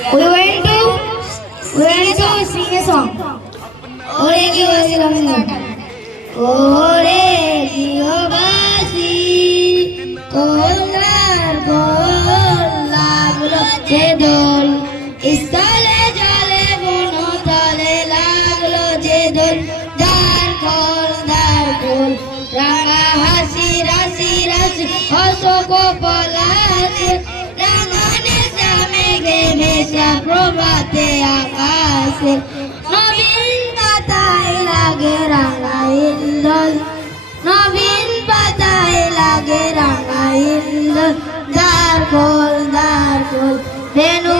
We went to sing a song. Ore gihobasi, tolar gol laglo jedol. Istale jale bono tale laglo jedol. Dar kol, ranga hasi rasi rasi, hosoko polase. প্রভাতে আকাশে নবীন পাতায় লাগে রাঙাইল দল, নবীন পাতায় লাগে রাঙাইল দল। দ্বার খোল, ভেনু